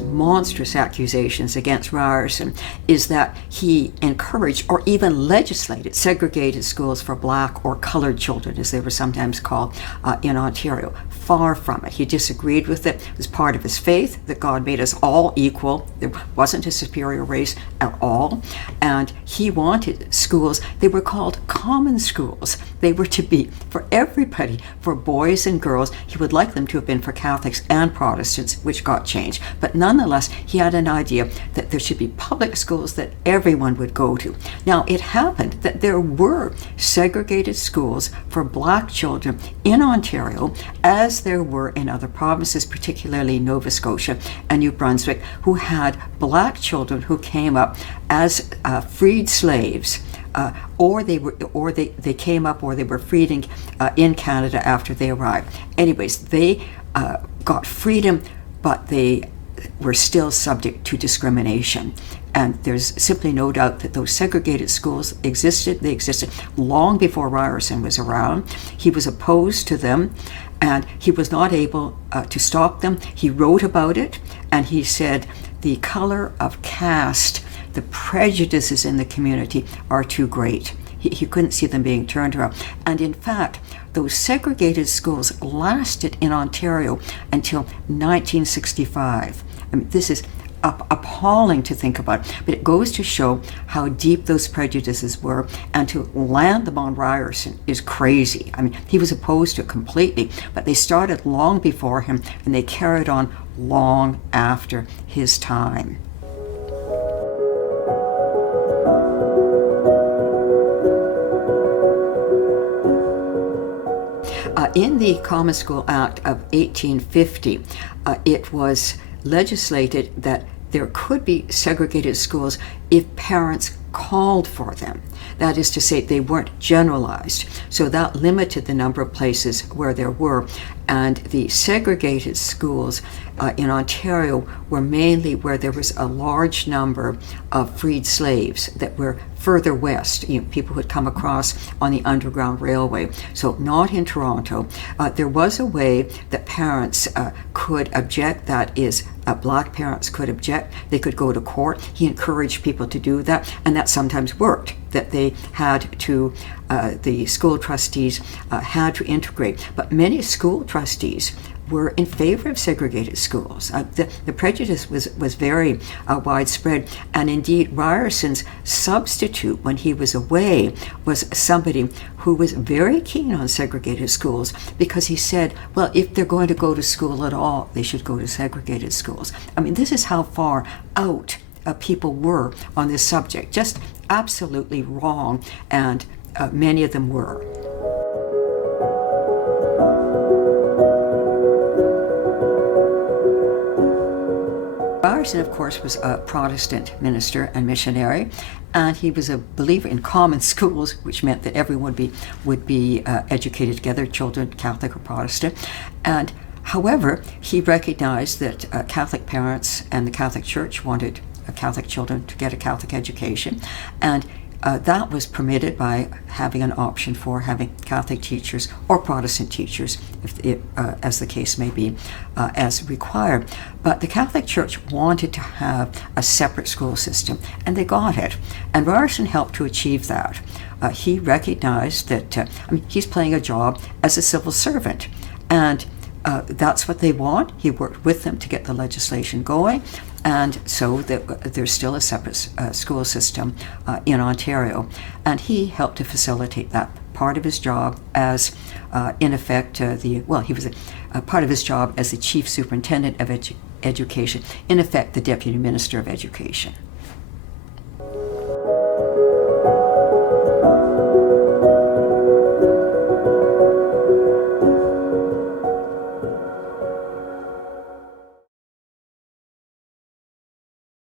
most monstrous accusations against Ryerson is that he encouraged or even legislated segregated schools for black or colored children, as they were sometimes called, in Ontario. Far from it. He disagreed with it. It was part of his faith that God made us all equal. There wasn't a superior race at all. And he wanted schools, they were called common schools. They were to be for everybody, for boys and girls. He would like them to have been for Catholics and Protestants, which got changed. But nonetheless, he had an idea that there should be public schools that everyone would go to. Now, it happened that there were segregated schools for black children in Ontario, as there were in other provinces, particularly Nova Scotia and New Brunswick, who had black children who came up as freed slaves, or they came up, or they were freed in Canada after they arrived. Anyways, they got freedom, but they were still subject to discrimination. And there's simply no doubt that those segregated schools existed. They existed long before Ryerson was around. He was opposed to them, and he was not able to stop them. He wrote about it, and he said, the color of caste, the prejudices in the community are too great. He couldn't see them being turned around. And in fact, those segregated schools lasted in Ontario until 1965. I mean, this is appalling to think about, but it goes to show how deep those prejudices were, and to land them on Ryerson is crazy. I mean, he was opposed to it completely, but they started long before him, and they carried on long after his time. In the Common School Act of 1850, it was legislated that there could be segregated schools if parents called for them. That is to say, they weren't generalized. So that limited the number of places where there were. And the segregated schools in Ontario were mainly where there was a large number of freed slaves that were further west, people who had come across on the Underground Railway. So not in Toronto. There was a way that parents could object, that is, black parents could object. They could go to court. He encouraged people to do that, and that sometimes worked, that they had to, the school trustees had to integrate. But many school trustees were in favor of segregated schools. The prejudice was very widespread, and indeed Ryerson's substitute when he was away was somebody who was very keen on segregated schools, because he said, well, if they're going to go to school at all, they should go to segregated schools. I mean, this is how far out people were on this subject, just absolutely wrong, and many of them were. Ryerson, of course, was a Protestant minister and missionary, and he was a believer in common schools, which meant that everyone would be educated together, children, Catholic or Protestant. And however, he recognized that Catholic parents and the Catholic Church wanted Catholic children to get a Catholic education, and that was permitted by having an option for having Catholic teachers or Protestant teachers, as the case may be, as required. But the Catholic Church wanted to have a separate school system, and they got it. And Ryerson helped to achieve that. He recognized that he's playing a job as a civil servant, and that's what they want. He worked with them to get the legislation going, and so there's still a separate school system in Ontario. And he helped to facilitate that. Part of his job as, in effect, he was a part of his job as the Chief Superintendent of Education, in effect, the Deputy Minister of Education.